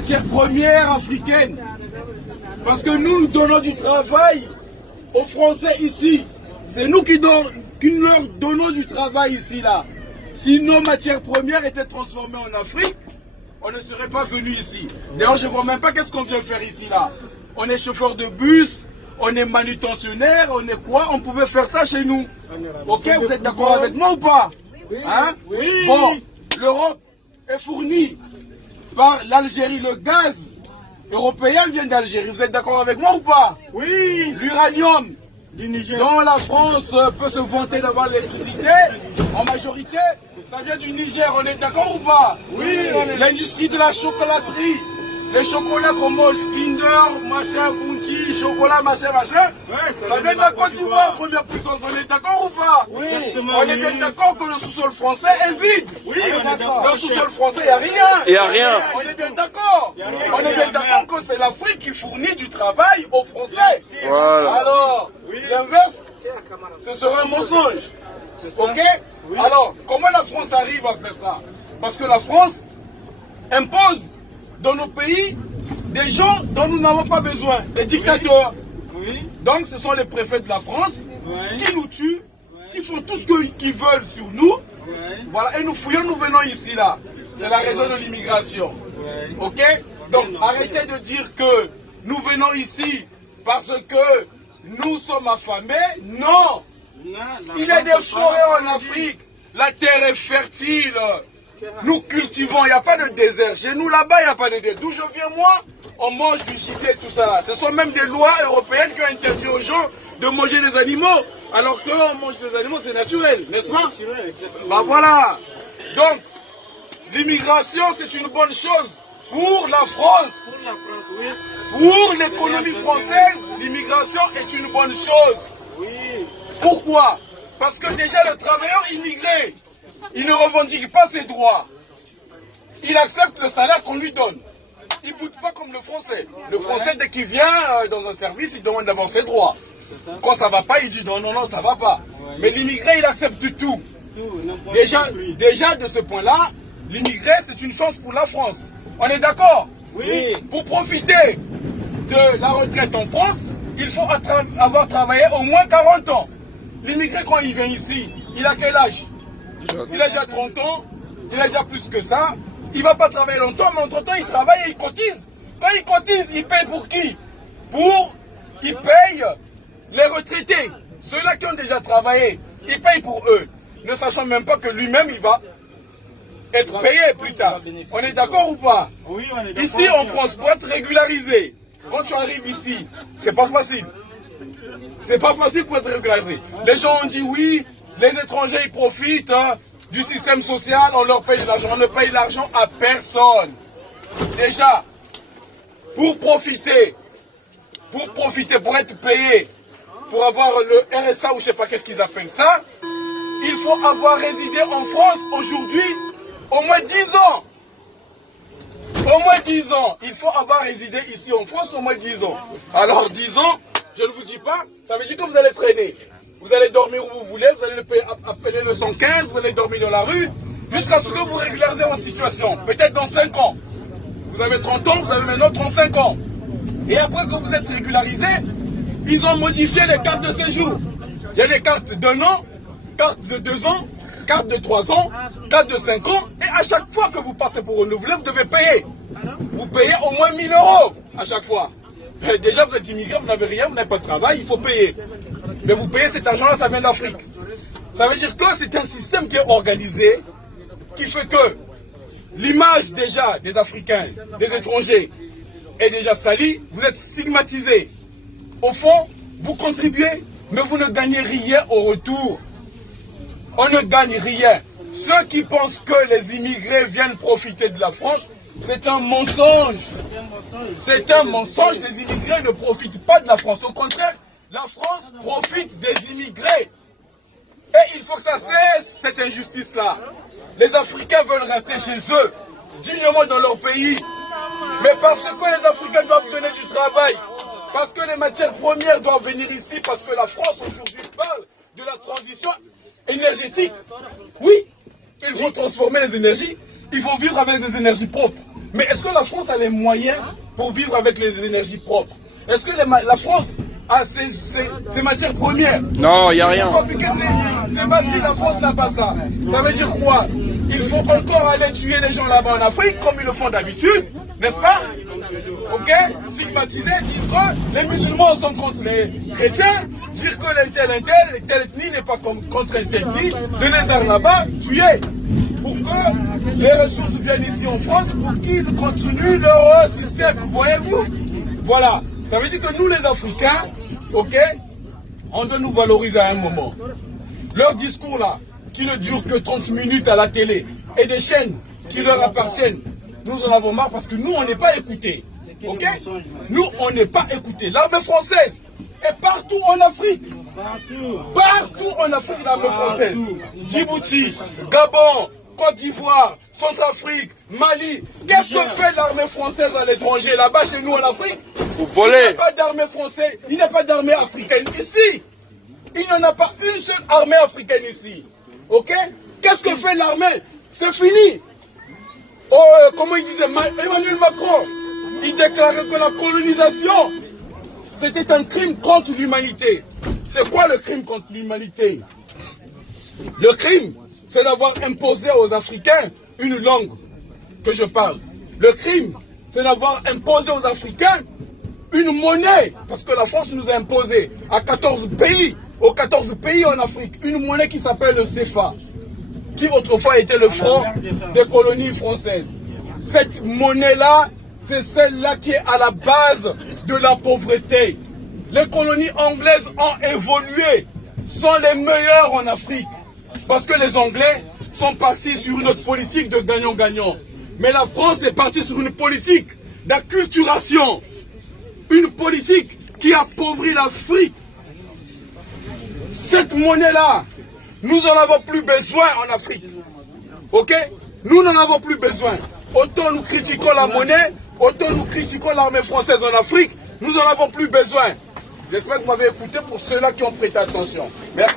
matières premières africaines. Parce que nous donnons du travail aux Français ici. C'est nous qui leur donnons du travail ici, là. Si nos matières premières étaient transformées en Afrique, on ne serait pas venu ici. D'ailleurs, je ne vois même pas qu'est-ce qu'on vient faire ici, là. On est chauffeur de bus, on est manutentionnaire, on est quoi? On pouvait faire ça chez nous. Ok, vous êtes d'accord avec moi ou pas? Hein? Oui. Bon, l'Europe est fournie par l'Algérie. Le gaz européen vient d'Algérie. Vous êtes d'accord avec moi ou pas? Oui. L'uranium Du Niger. dont la France peut se vanter d'avoir l'électricité, en majorité, ça vient du Niger. On est d'accord ou pas? Oui. L'industrie de la chocolaterie, les chocolats qu'on mange, Kinder, machin, Bounty, chocolat, machin, ça vient de la Côte d'Ivoire, première puissance. On est d'accord ou pas? Oui. On est bien d'accord que le sous-sol français est vide. Oui, on est d'accord. Dans le sous-sol français, il n'y a rien. Il n'y a rien. On est bien d'accord. On est bien d'accord que c'est l'Afrique qui fournit du travail aux Français. Voilà. Alors, l'inverse, ce serait un mensonge. Ok? Alors, comment la France arrive à faire ça? Parce que la France impose dans nos pays des gens dont nous n'avons pas besoin, des dictateurs. Oui. Donc ce sont les préfets de la France Oui. qui nous tuent, qui font tout ce qu'ils veulent sur nous. Oui. Voilà, et nous fouillons, nous venons ici là. C'est la raison de l'immigration. Oui. Ok? Donc arrêtez de dire que nous venons ici parce que nous sommes affamés. Non! Il y a des forêts en Afrique. La terre est fertile. Nous cultivons, il n'y a pas de désert. Chez nous, là-bas, il n'y a pas de désert. D'où je viens, moi, on mange du gibier, tout ça. Ce sont même des lois européennes qui ont interdit aux gens de manger des animaux. Alors qu'on mange des animaux, c'est naturel, n'est-ce pas? Bah voilà. Donc, l'immigration, c'est une bonne chose pour la France. Pour la France, oui. Pour l'économie française, l'immigration est une bonne chose. Oui. Pourquoi? Parce que déjà le travailleur immigré, il ne revendique pas ses droits. Il accepte le salaire qu'on lui donne. Il ne boude pas comme le Français. Le Français, dès qu'il vient dans un service, il demande d'abord ses droits. Quand ça ne va pas, il dit non, non, non, ça ne va pas. Mais l'immigré, il accepte tout. Déjà, de ce point-là, l'immigré, c'est une chance pour la France. On est d'accord? Oui. Pour profiter de la retraite en France, il faut avoir travaillé au moins 40 ans. L'immigré, quand il vient ici, il a quel âge? Il a déjà 30 ans, il a déjà plus que ça. Il ne va pas travailler longtemps, mais entre-temps, il travaille et il cotise. Quand il cotise, il paye pour qui? Il paye les retraités. Ceux-là qui ont déjà travaillé, il paye pour eux. Ne sachant même pas que lui-même, il va être payé plus tard. On est d'accord ou pas? Oui, on est d'accord. Ici, en France, pour être régularisé, quand tu arrives ici, c'est pas facile. C'est pas facile pour être régularisé. Les gens ont dit oui, les étrangers ils profitent du système social, on leur paye de l'argent. On ne paye l'argent à personne. Déjà, pour profiter, pour être payé, pour avoir le RSA ou je sais pas qu'est-ce qu'ils appellent ça, il faut avoir résidé en France aujourd'hui au moins 10 ans. Au moins 10 ans. Il faut avoir résidé ici en France au moins 10 ans. Alors 10 ans, je ne vous dis pas, ça veut dire que vous allez traîner. Vous allez dormir où vous voulez, vous allez appeler le 115, vous allez dormir dans la rue, jusqu'à ce que vous régularisez votre situation. Peut-être dans 5 ans. Vous avez 30 ans, vous avez maintenant 35 ans. Et après que vous êtes régularisé, ils ont modifié les cartes de séjour. Il y a des cartes d'1 an, cartes de 2 ans, cartes de 3 ans, cartes de 5 ans. Et à chaque fois que vous partez pour renouveler, vous devez payer. Vous payez au moins 1000 € à chaque fois. Et déjà, vous êtes immigré, vous n'avez rien, vous n'avez pas de travail, il faut payer. Mais vous payez cet argent-là, ça vient d'Afrique. Ça veut dire que c'est un système qui est organisé, qui fait que l'image déjà des Africains, des étrangers, est déjà salie, vous êtes stigmatisés. Au fond, vous contribuez, mais vous ne gagnez rien au retour. On ne gagne rien. Ceux qui pensent que les immigrés viennent profiter de la France, c'est un mensonge. C'est un mensonge, les immigrés ne profitent pas de la France. Au contraire, la France profite des immigrés. Et il faut que ça cesse, cette injustice-là. Les Africains veulent rester chez eux, dignement dans leur pays. Mais parce que les Africains doivent donner du travail, parce que les matières premières doivent venir ici, parce que la France aujourd'hui parle de la transition énergétique. Oui, il faut transformer les énergies, il faut vivre avec des énergies propres. Mais est-ce que la France a les moyens pour vivre avec les énergies propres? Est-ce que la France a ses matières premières? Non, il n'y a rien. Pour fabriquer ces batteries, la France n'a pas ça. Ça veut dire quoi? Il faut encore aller tuer les gens là-bas en Afrique, comme ils le font d'habitude, n'est-ce pas? Ok? Stigmatiser, dire que les musulmans sont contre les chrétiens, dire que telle ethnie n'est pas contre telle ethnie, de les armes là-bas, tuer. Pour que les ressources viennent ici en France, pour qu'ils continuent leur système. Voyez-vous? Voilà. Ça veut dire que nous, les Africains, ok, on doit nous valoriser à un moment. Leur discours là, qui ne dure que 30 minutes à la télé, et des chaînes qui leur appartiennent, nous en avons marre parce que nous, on n'est pas écoutés. Ok? Nous, on n'est pas écoutés. L'armée française est partout en Afrique. Partout en Afrique, l'armée française. Djibouti, Gabon, Côte d'Ivoire, Centrafrique, Mali. Qu'est-ce que fait l'armée française à l'étranger, là-bas, chez nous en Afrique? Vous volez. Il n'y a pas d'armée française, il n'y a pas d'armée africaine ici. Il n'y en a pas une seule armée africaine ici. Ok? Qu'est-ce que fait l'armée? C'est fini. Oh, comment il disait Emmanuel Macron, il déclarait que la colonisation, c'était un crime contre l'humanité. C'est quoi le crime contre l'humanité? Le crime, c'est d'avoir imposé aux Africains une langue que je parle. Le crime, c'est d'avoir imposé aux Africains une monnaie, parce que la France nous a imposé à 14 pays, aux 14 pays en Afrique, une monnaie qui s'appelle le CFA, qui autrefois était le franc des colonies françaises. Cette monnaie-là, c'est celle-là qui est à la base de la pauvreté. Les colonies anglaises ont évolué, sont les meilleures en Afrique, parce que les Anglais sont partis sur une autre politique de gagnant-gagnant. Mais la France est partie sur une politique d'acculturation, une politique qui appauvrit l'Afrique. Cette monnaie-là, nous n'en avons plus besoin en Afrique. Ok? Nous n'en avons plus besoin. Autant nous critiquons la monnaie, autant nous critiquons l'armée française en Afrique, nous n'en avons plus besoin. J'espère que vous m'avez écouté pour ceux-là qui ont prêté attention. Merci.